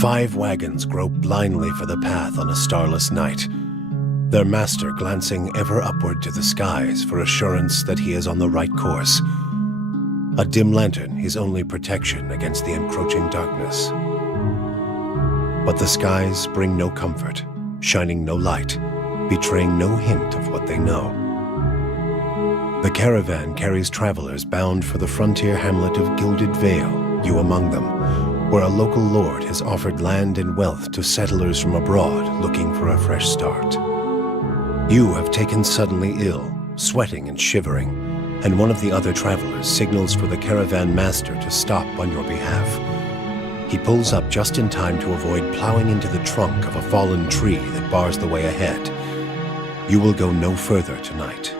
5 wagons grope blindly for the path on a starless night, their master glancing ever upward to the skies for assurance that he is on the right course. A dim lantern his only protection against the encroaching darkness. But the skies bring no comfort, shining no light, betraying no hint of what they know. The caravan carries travelers bound for the frontier hamlet of Gilded Vale, you among them, where a local lord has offered land and wealth to settlers from abroad looking for a fresh start. You have taken suddenly ill, sweating and shivering, and one of the other travelers signals for the caravan master to stop on your behalf. He pulls up just in time to avoid plowing into the trunk of a fallen tree that bars the way ahead. You will go no further tonight.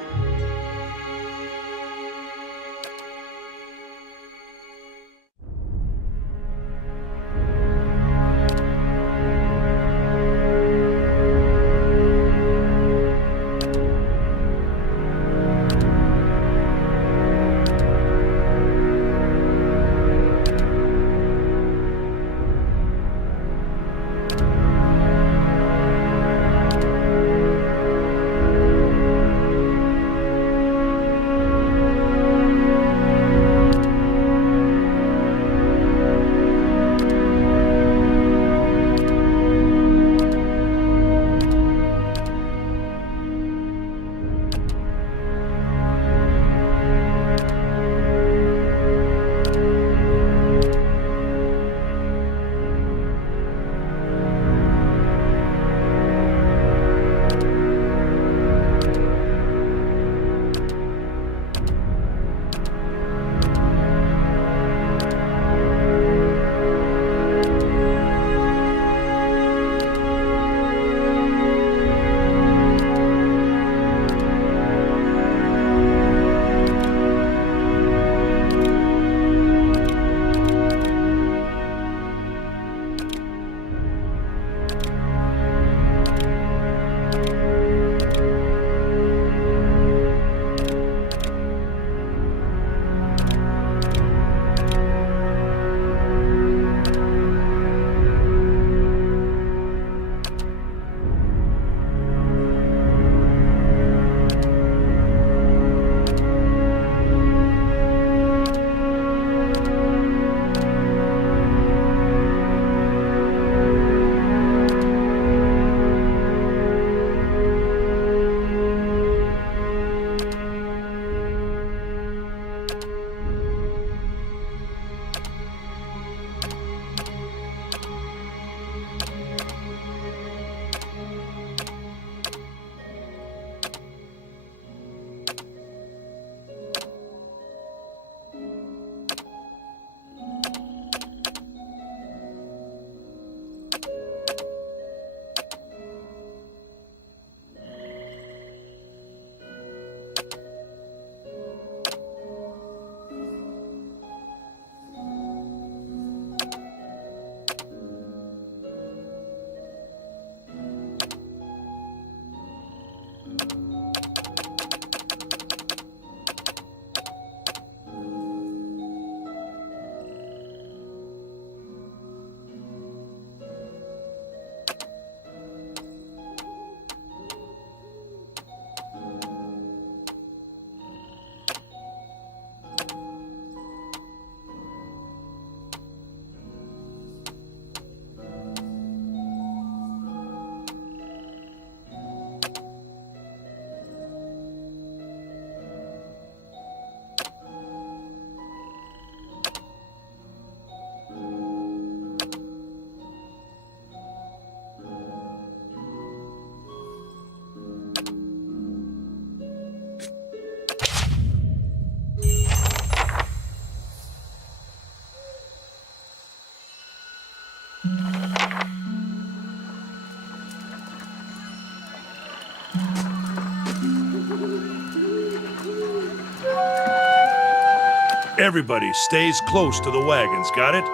Everybody stays close to the wagons, got it?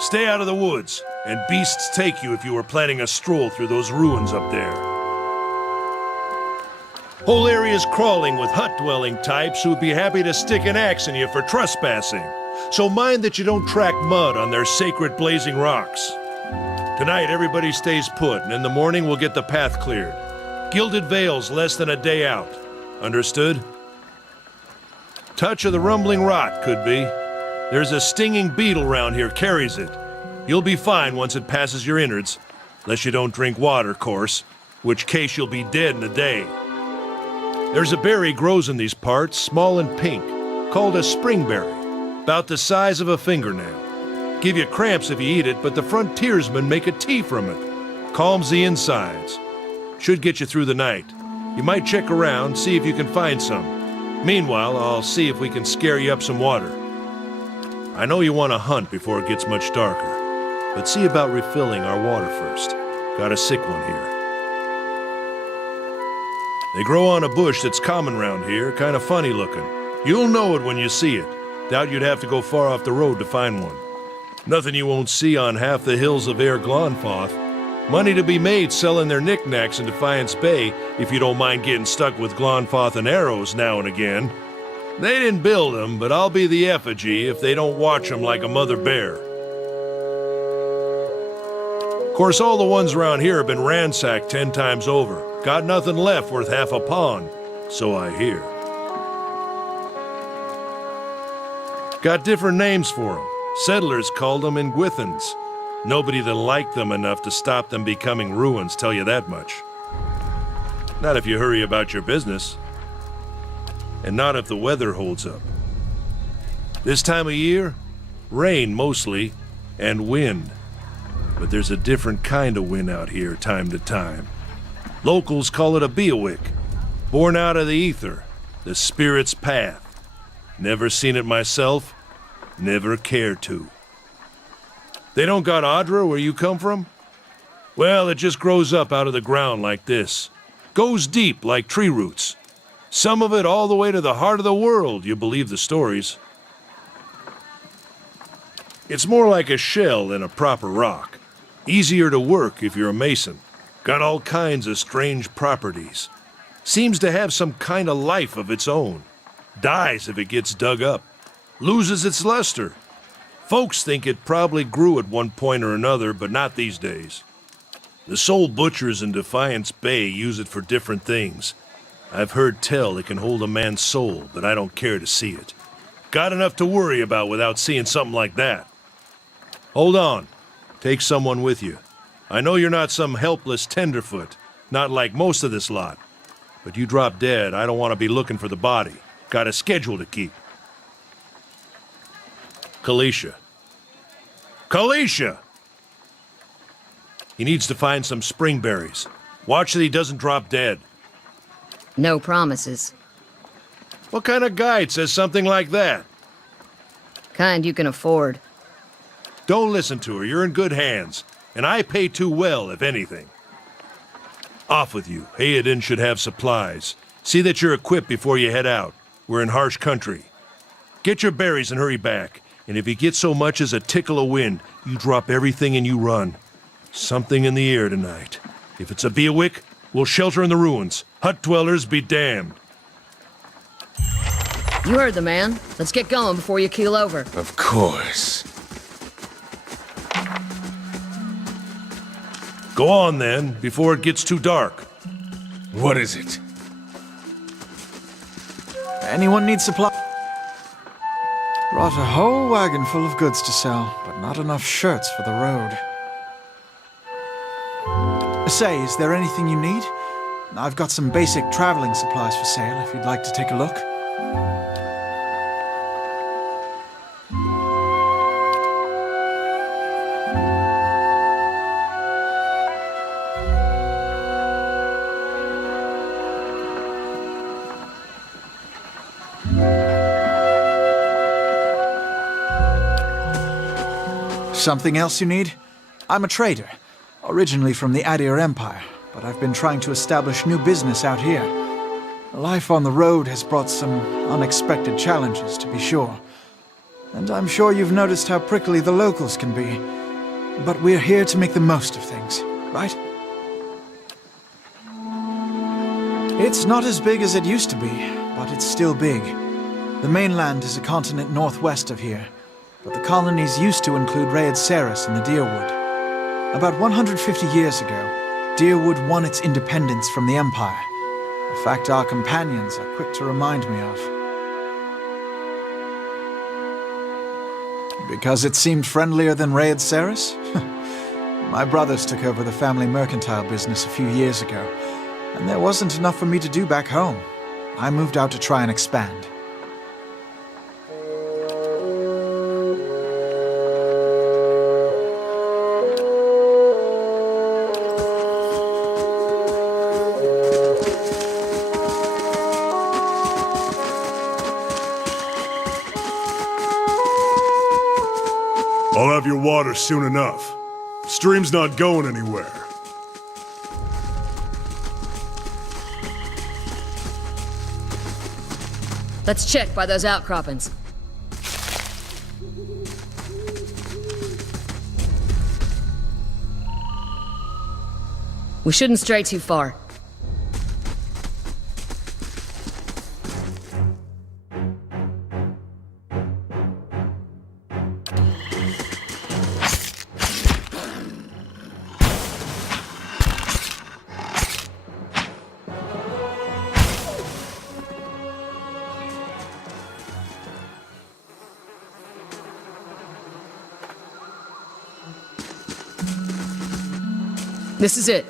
Stay out of the woods, and beasts take you if you are planning a stroll through those ruins up there. Whole area's crawling with hut-dwelling types who would be happy to stick an axe in you for trespassing. So mind that you don't track mud on their sacred blazing rocks. Tonight, everybody stays put, and in the morning we'll get the path cleared. Gilded Vale's less than a day out. Understood? Touch of the rumbling rot, could be. There's a stinging beetle round here, carries it. You'll be fine once it passes your innards. Unless you don't drink water, course. Which case you'll be dead in a day. There's a berry grows in these parts, small and pink, called a springberry. About the size of a fingernail. Give you cramps if you eat it, but the frontiersmen make a tea from it. Calms the insides. Should get you through the night. You might check around, see if you can find some. Meanwhile, I'll see if we can scare you up some water. I know you want to hunt before it gets much darker, but see about refilling our water first. Got a sick one here. They grow on a bush that's common round here, kind of funny looking. You'll know it when you see it. Doubt you'd have to go far off the road to find one. Nothing you won't see on half the hills of Glonfoth. Money to be made selling their knickknacks in Defiance Bay if you don't mind getting stuck with Glonfoth and arrows now and again. They didn't build them, but I'll be the effigy if they don't watch them like a mother bear. Of course, all the ones around here have been ransacked 10 times over. Got nothing left worth half a pond, so I hear. Got different names for them. Settlers called them Ingwithans. Nobody that liked them enough to stop them becoming ruins, tell you that much. Not if you hurry about your business. And not if the weather holds up. This time of year, rain mostly, and wind. But there's a different kind of wind out here time to time. Locals call it a beawick, born out of the ether, the spirit's path. Never seen it myself, never cared to. They don't got Audra where you come from? Well, it just grows up out of the ground like this. Goes deep like tree roots. Some of it all the way to the heart of the world, you believe the stories. It's more like a shell than a proper rock. Easier to work if you're a mason. Got all kinds of strange properties. Seems to have some kind of life of its own. Dies if it gets dug up. Loses its luster. Folks think it probably grew at one point or another, but not these days. The soul butchers in Defiance Bay use it for different things. I've heard tell it can hold a man's soul, but I don't care to see it. Got enough to worry about without seeing something like that. Hold on. Take someone with you. I know you're not some helpless tenderfoot, not like most of this lot. But you drop dead, I don't want to be looking for the body. Got a schedule to keep. Kalisha. Kalisha! He needs to find some springberries. Watch that he doesn't drop dead. No promises. What kind of guide says something like that? Kind you can afford. Don't listen to her, you're in good hands. And I pay too well, if anything. Off with you. Hayden should have supplies. See that you're equipped before you head out. We're in harsh country. Get your berries and hurry back. And if you get so much as a tickle of wind, you drop everything and you run. Something in the air tonight. If it's a beawick, we'll shelter in the ruins. Hut dwellers be damned. You heard the man. Let's get going before you keel over. Of course. Go on then, before it gets too dark. What is it? Anyone need supply? Brought a whole wagon full of goods to sell, but not enough shirts for the road. Say, is there anything you need? I've got some basic traveling supplies for sale if you'd like to take a look. Something else you need? I'm a trader, originally from the Adir Empire, but I've been trying to establish new business out here. Life on the road has brought some unexpected challenges, to be sure. And I'm sure you've noticed how prickly the locals can be. But we're here to make the most of things, right? It's not as big as it used to be, but it's still big. The mainland is a continent northwest of here, but the colonies used to include Raed Saris and the Deerwood. About 150 years ago, Deerwood won its independence from the Empire. A fact our companions are quick to remind me of. Because it seemed friendlier than Raed Ceres? My brothers took over the family mercantile business a few years ago, and there wasn't enough for me to do back home. I moved out to try and expand. I'll have your water soon enough. Stream's not going anywhere. Let's check by those outcroppings. We shouldn't stray too far. This is it.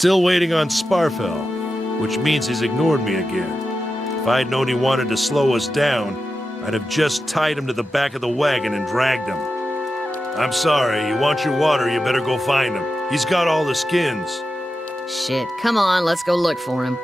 Still waiting on Sparfell, which means he's ignored me again. If I'd known he wanted to slow us down, I'd have just tied him to the back of the wagon and dragged him. I'm sorry, you want your water, you better go find him. He's got all the skins. Shit, come on, let's go look for him.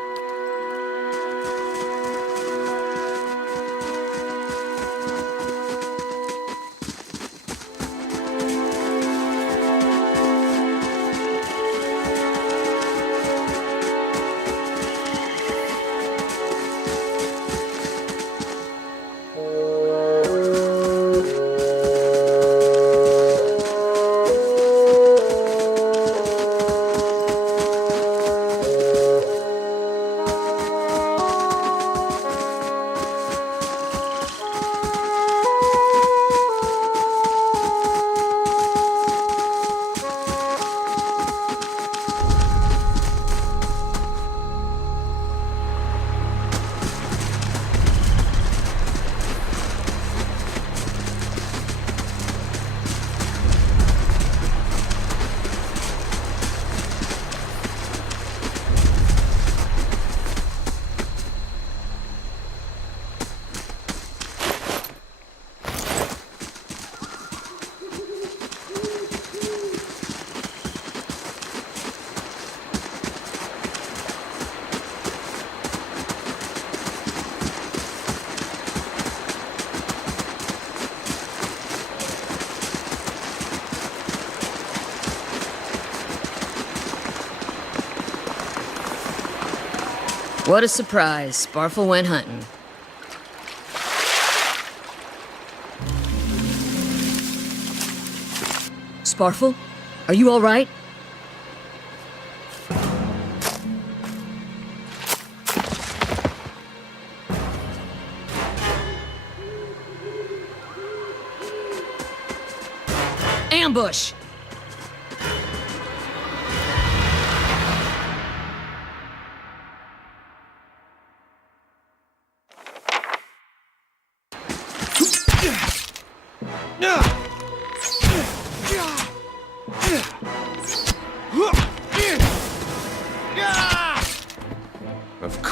What a surprise. Sparfell went hunting. Sparfell? Are you all right? Ambush!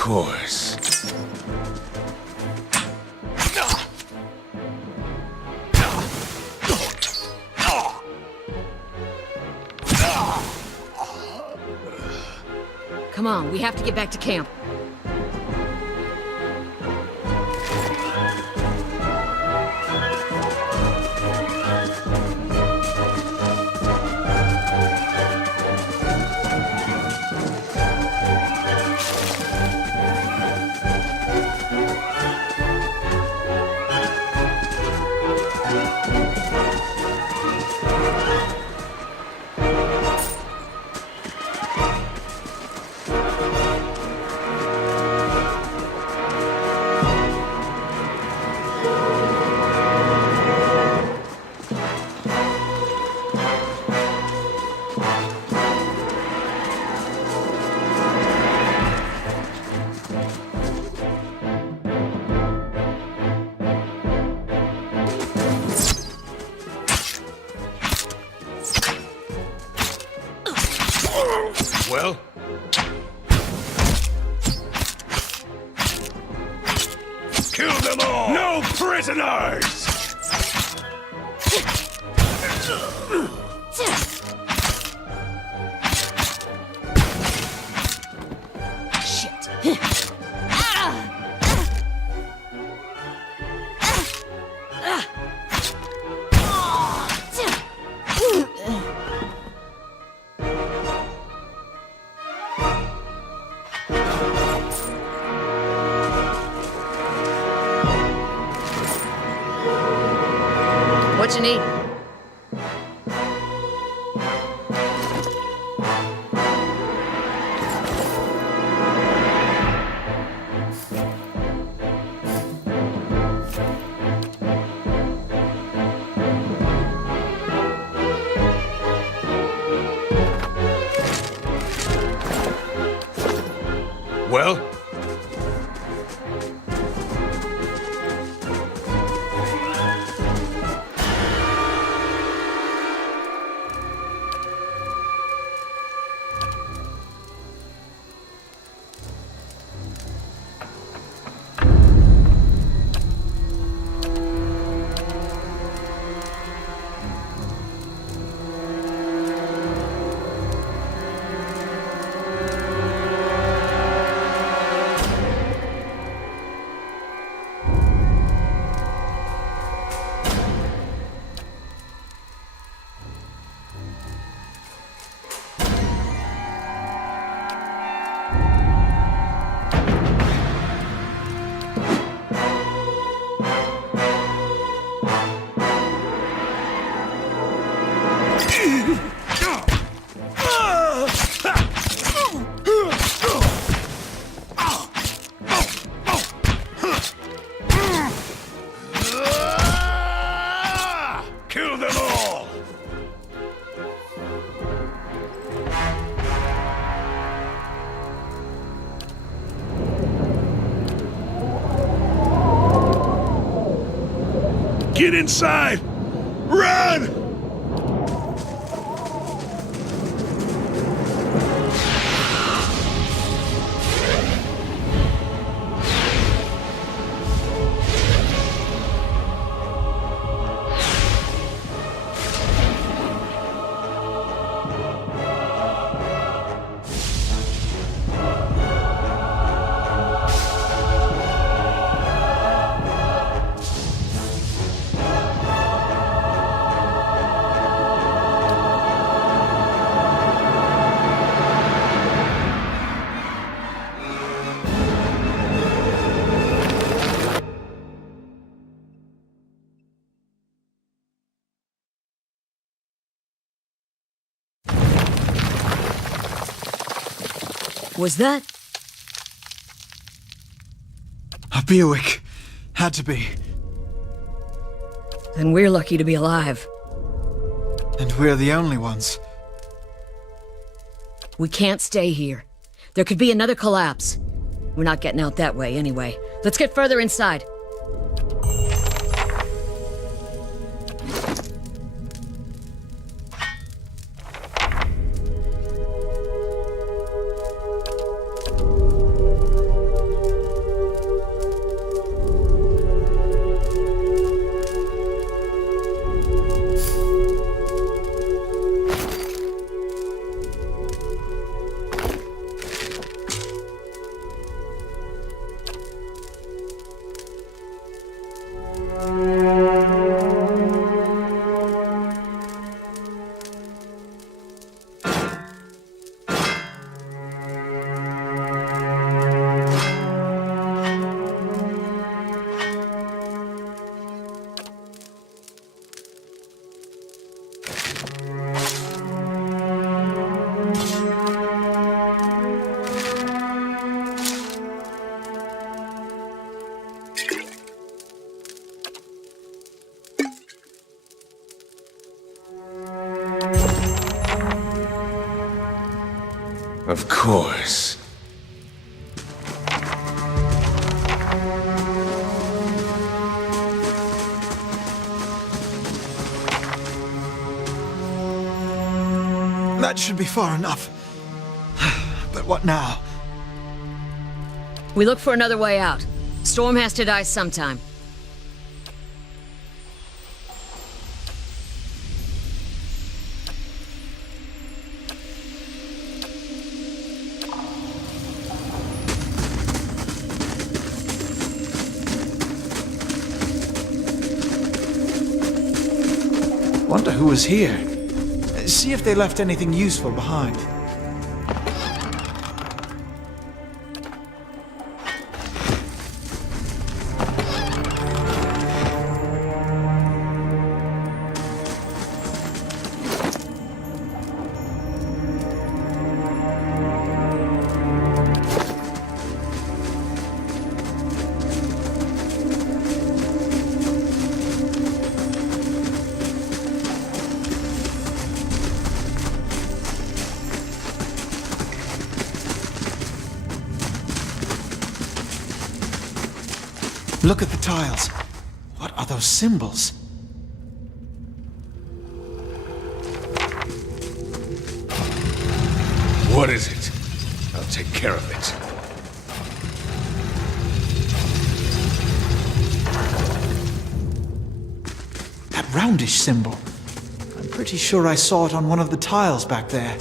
course. Come on, we have to get back to camp. Well? Kill them all! No prisoners! What you need? Well? Kill them all! Get inside! Run! Was that? A Heroïc. Had to be. Then we're lucky to be alive. And we're the only ones. We can't stay here. There could be another collapse. We're not getting out that way anyway. Let's get further inside. Of course. That should be far enough. But what now? We look for another way out. Storm has to die sometime. Wonder who was here. See if they left anything useful behind. Look at the tiles. What are those symbols? What is it? I'll take care of it. That roundish symbol. I'm pretty sure I saw it on one of the tiles back there.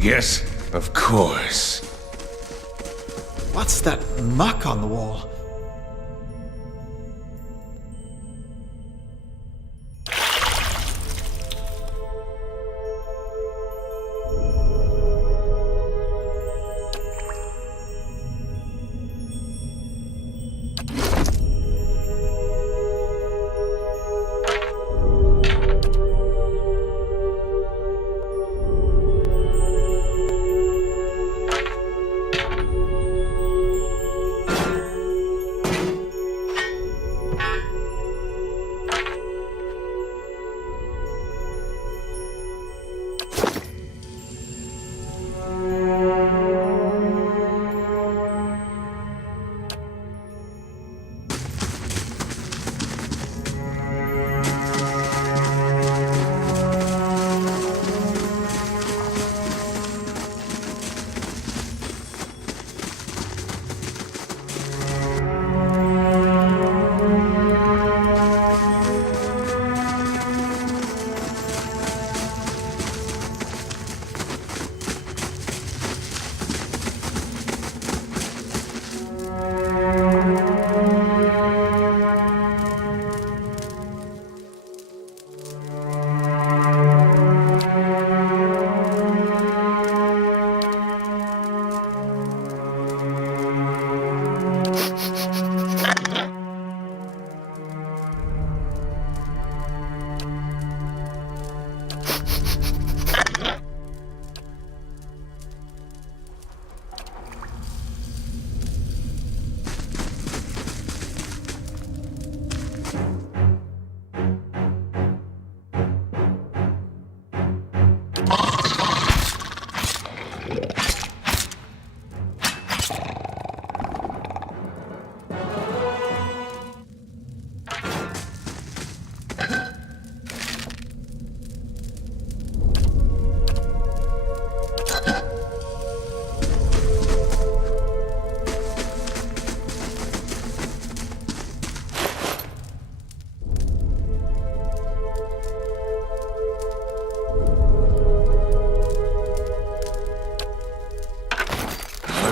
Yes, of course. What's that muck on the wall?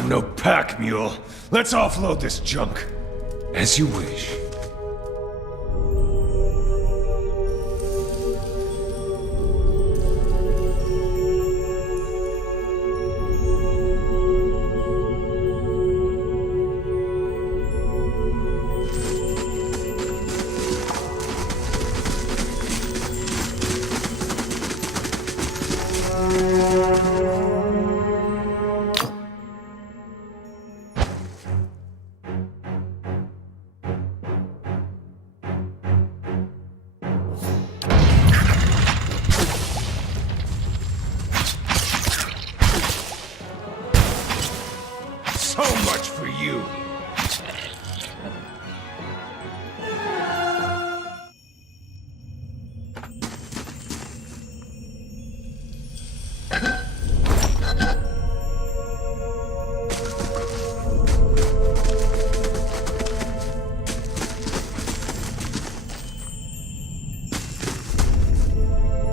no pack mule. Let's offload this junk. As you wish. So much for you.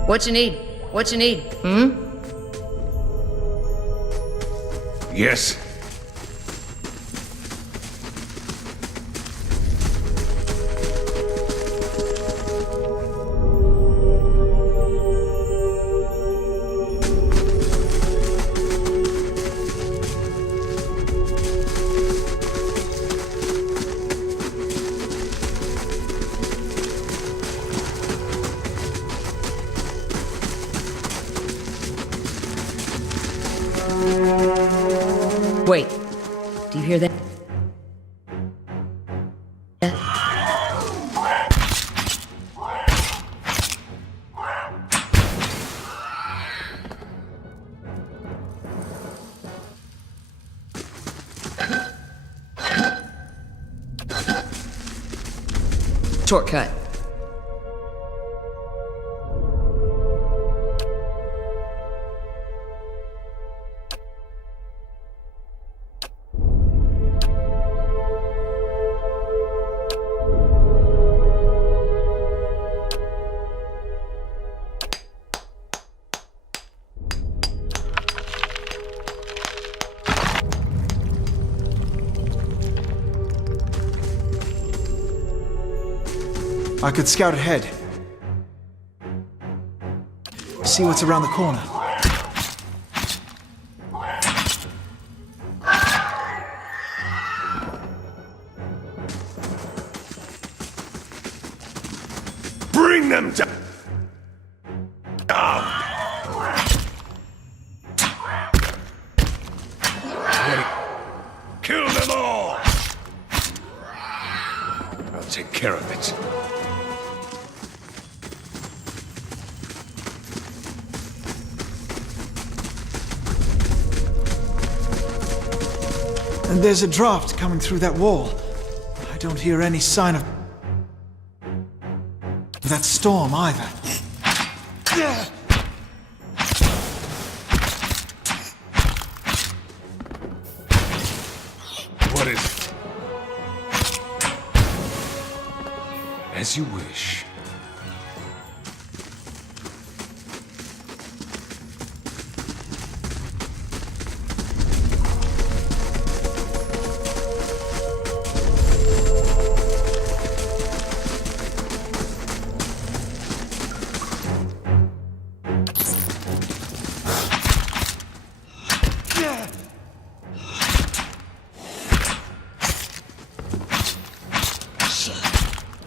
What you need? What you need? Hmm? Yes. Wait. Do you hear that? Shortcut. I could scout ahead. See what's around the corner. Bring them down. Kill them all. I'll take care of it. And there's a draft coming through that wall. I don't hear any sign of that storm either. What is it? As you wish.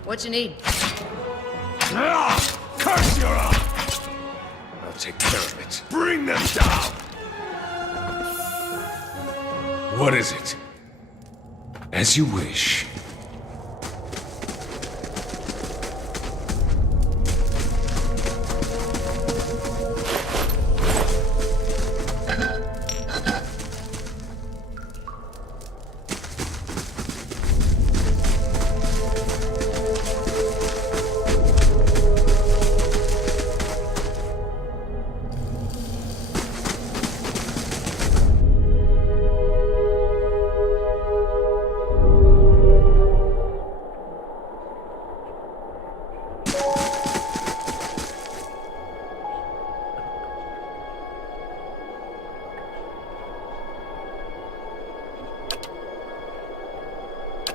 What you need? Curse your own! I'll take care of it. Bring them down! What is it? As you wish.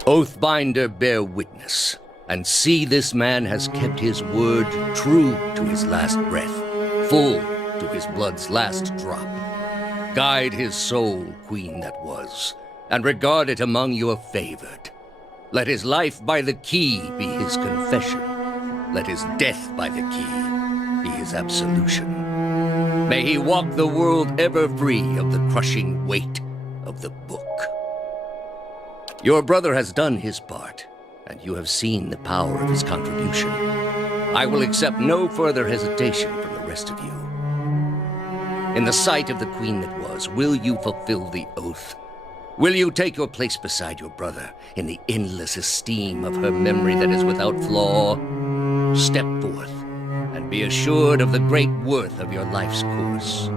Oathbinder, bear witness, and see this man has kept his word true to his last breath, full to his blood's last drop. Guide his soul, queen that was, and regard it among your favored. Let his life by the key be his confession. Let his death by the key be his absolution. May he walk the world ever free of the crushing weight of the book. Your brother has done his part, and you have seen the power of his contribution. I will accept no further hesitation from the rest of you. In the sight of the queen that was, will you fulfill the oath? Will you take your place beside your brother in the endless esteem of her memory that is without flaw? Step forth, and be assured of the great worth of your life's course.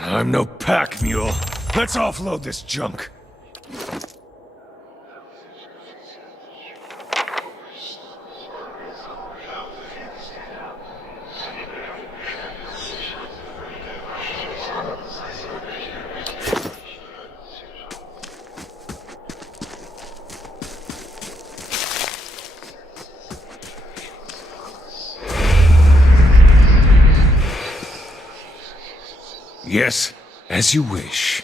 I'm no pack mule. Let's offload this junk. Yes, as you wish.